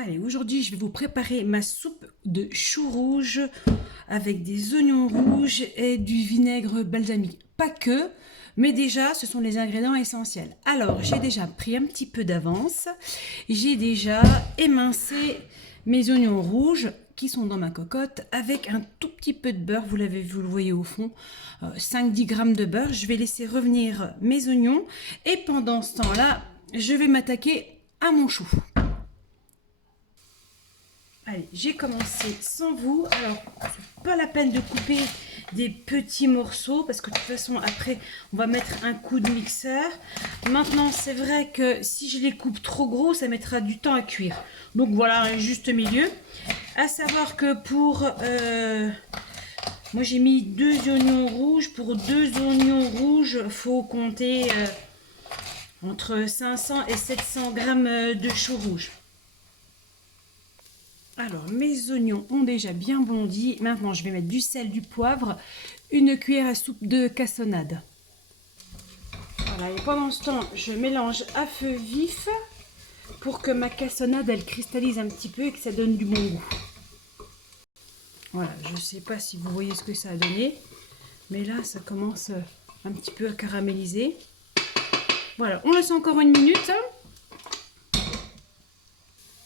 Allez, aujourd'hui, je vais vous préparer ma soupe de choux rouges avec des oignons rouges et du vinaigre balsamique. Pas que, mais déjà, ce sont les ingrédients essentiels. Alors, j'ai déjà pris un petit peu d'avance. J'ai déjà émincé mes oignons rouges qui sont dans ma cocotte avec un tout petit peu de beurre. Vous l'avez vu, vous le voyez au fond, 5-10 grammes de beurre. Je vais laisser revenir mes oignons et pendant ce temps-là, je vais m'attaquer à mon chou. Allez, j'ai commencé sans vous. Alors, c'est pas la peine de couper des petits morceaux parce que de toute façon, après, on va mettre un coup de mixeur. Maintenant, c'est vrai que si je les coupe trop gros, ça mettra du temps à cuire. Donc voilà, un juste milieu. À savoir que pour... moi, j'ai mis 2 oignons rouges. Pour 2 oignons rouges, il faut compter entre 500 et 700 grammes de choux rouges. Alors, mes oignons ont déjà bien bondi. Maintenant, je vais mettre du sel, du poivre, une cuillère à soupe de cassonade. Voilà, et pendant ce temps, je mélange à feu vif pour que ma cassonade, elle cristallise un petit peu et que ça donne du bon goût. Voilà, je ne sais pas si vous voyez ce que ça a donné, mais là, ça commence un petit peu à caraméliser. Voilà, on laisse encore une minute.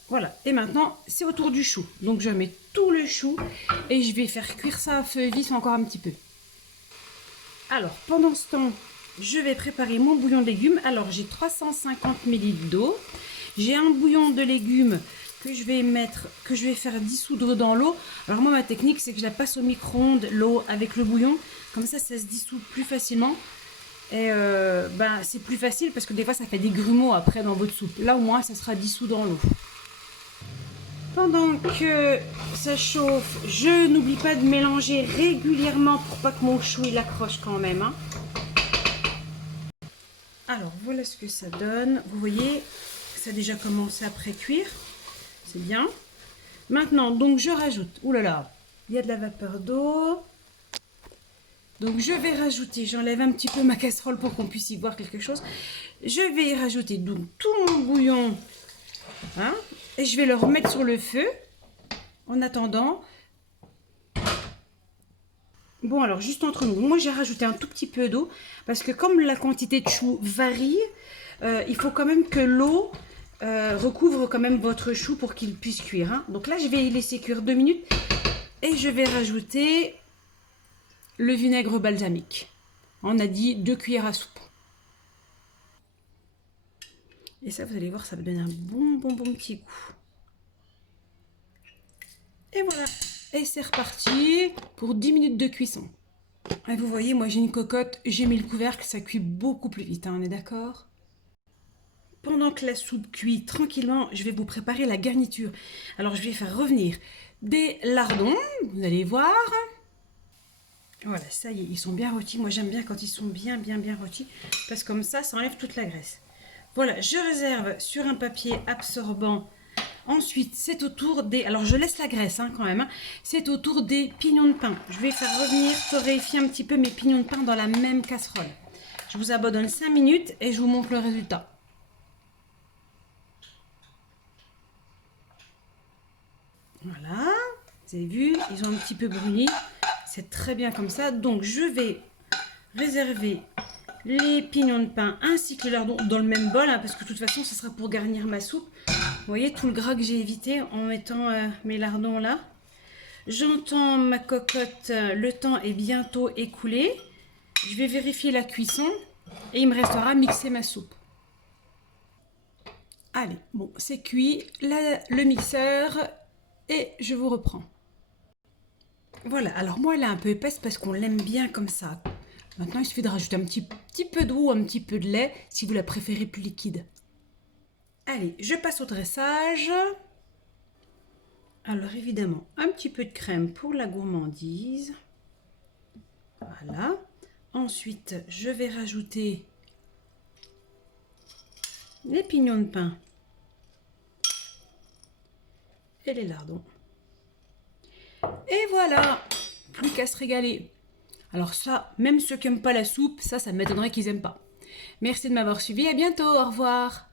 Voilà, et maintenant, c'est au tour du chou. Donc, je mets tout le chou et je vais faire cuire ça à feu vif encore un petit peu. Alors, pendant ce temps, je vais préparer mon bouillon de légumes. Alors, j'ai 350 ml d'eau. J'ai un bouillon de légumes que je vais faire dissoudre dans l'eau. Alors, moi, ma technique, c'est que je la passe au micro-ondes, l'eau avec le bouillon. Comme ça se dissout plus facilement. Et c'est plus facile parce que des fois, ça fait des grumeaux après dans votre soupe. Là, au moins, ça sera dissous dans l'eau. Pendant que ça chauffe, je n'oublie pas de mélanger régulièrement pour pas que mon chou il accroche quand même. Hein. Alors voilà ce que ça donne. Vous voyez, ça a déjà commencé à pré-cuire. C'est bien. Maintenant, donc je rajoute. Ouh là là, il y a de la vapeur d'eau. Donc je vais rajouter, j'enlève un petit peu ma casserole pour qu'on puisse y voir quelque chose. Je vais y rajouter donc tout mon bouillon. Hein, et je vais le remettre sur le feu en attendant. Bon, alors juste entre nous, moi j'ai rajouté un tout petit peu d'eau parce que comme la quantité de chou varie, il faut quand même que l'eau recouvre quand même votre chou pour qu'il puisse cuire. Hein. Donc là, je vais y laisser cuire 2 minutes et je vais rajouter le vinaigre balsamique. On a dit 2 cuillères à soupe. Et ça, vous allez voir, ça va donner un bon petit goût. Et voilà. Et c'est reparti pour 10 minutes de cuisson. Et vous voyez, moi j'ai une cocotte, j'ai mis le couvercle, ça cuit beaucoup plus vite, hein, on est d'accord? Pendant que la soupe cuit tranquillement, je vais vous préparer la garniture. Alors je vais faire revenir des lardons, vous allez voir. Voilà, ça y est, ils sont bien rôtis. Moi j'aime bien quand ils sont bien rôtis, parce que comme ça enlève toute la graisse. Voilà, je réserve sur un papier absorbant. Ensuite, c'est au tour des... Alors, je laisse la graisse hein, quand même. Hein. C'est au tour des pignons de pain. Je vais faire revenir, torréfier un petit peu mes pignons de pain dans la même casserole. Je vous abandonne 5 minutes et je vous montre le résultat. Voilà, vous avez vu, ils ont un petit peu bruni. C'est très bien comme ça. Donc, je vais réserver les pignons de pain ainsi que le lardon dans le même bol. Hein, parce que de toute façon, ce sera pour garnir ma soupe. Vous voyez tout le gras que j'ai évité en mettant mes lardons là. J'entends ma cocotte, le temps est bientôt écoulé. Je vais vérifier la cuisson et il me restera à mixer ma soupe. Allez, bon, c'est cuit, le mixeur et je vous reprends. Voilà, alors moi elle est un peu épaisse parce qu'on l'aime bien comme ça. Maintenant il suffit de rajouter un petit peu d'eau, un petit peu de lait si vous la préférez plus liquide. Allez, je passe au dressage. Alors évidemment, un petit peu de crème pour la gourmandise. Voilà. Ensuite, je vais rajouter les pignons de pain et les lardons. Et voilà, plus qu'à se régaler. Alors ça, même ceux qui n'aiment pas la soupe, ça m'étonnerait qu'ils n'aiment pas. Merci de m'avoir suivi, à bientôt, au revoir.